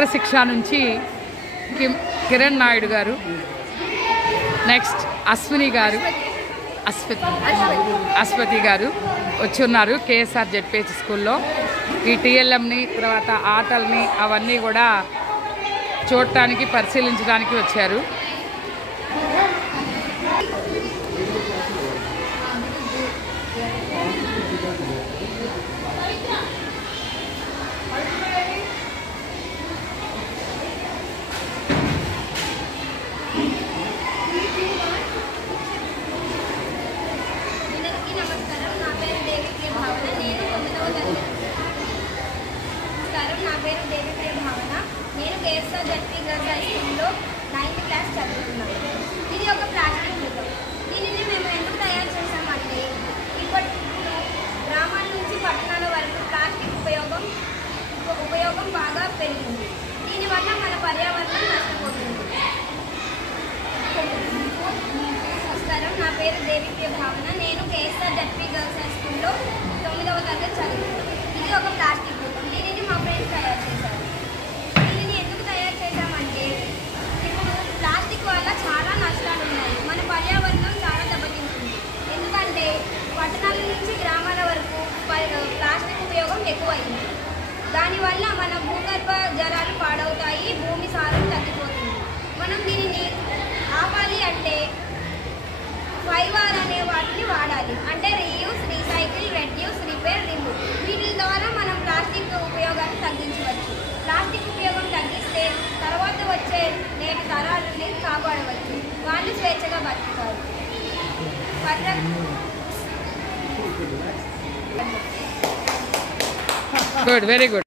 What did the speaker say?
చక్రశిక్ష నుంచి కిరణ్ నాయుడు గారు, నెక్స్ట్ అశ్విని గారు, అశ్వతి గారు వచ్చి ఉన్నారు కేఎస్ఆర్ జెడ్పీహెచ్ స్కూల్లో. ఈ టీఎల్ఎంని తర్వాత ఆటల్ని అవన్నీ కూడా చూడటానికి పరిశీలించడానికి వచ్చారు. నేను కేఎస్ఆర్ జడ్పీ గర్ల్స్ హై స్కూల్లో 9th క్లాస్ చదువుతున్నాను. ఇది ఒక ప్లాస్టిక్ బుక్. దీనిని మేము ఎందుకు తయారు చేసామంటే ఇప్పటి గ్రామాల నుంచి పట్టణాల వరకు ప్లాస్టిక్ ఉపయోగం బాగా పెరిగింది. దీనివల్ల మన పర్యావరణం నష్టపోతుంది. నమస్కారం, నా పేరు దేవిప్రియ భావన. నేను కేఎస్ఆర్ జడ్పీ గర్ల్స్ హై స్కూల్లో 9వ తరగతి చదువుతున్నాను. ఇది ఒక ప్లాస్టిక్ బుక్. దీనిని మా ఫ్రెండ్స్ తయారు చేశారు. చాలా నష్టాలు ఉన్నాయి. మన పర్యావరణం చాలా దెబ్బతింటుంది. ఎందుకంటే పట్టణాల నుంచి గ్రామాల వరకు ప్లాస్టిక్ ఉపయోగం ఎక్కువైంది. దానివల్ల మన భూగర్భ జలాలు పాడవుతాయి, భూమి సారం తగ్గిపోతుంది. మనం దీనిని ఆపాలి అంటే 5R అనే వాటిని వాడాలి. అంటే reuse, recycle, reduce, repair, remove. వీటి ద్వారా మనం ప్లాస్టిక్ ఉపయోగాన్ని తగ్గించవచ్చు. ప్లాస్టిక్ ఉపయోగం తగ్గిస్తే తర్వాత వచ్చే నేటి తరాలని కాపాడవచ్చు. వాళ్ళు స్వేచ్ఛగా బతుకుతారు. Good, very good.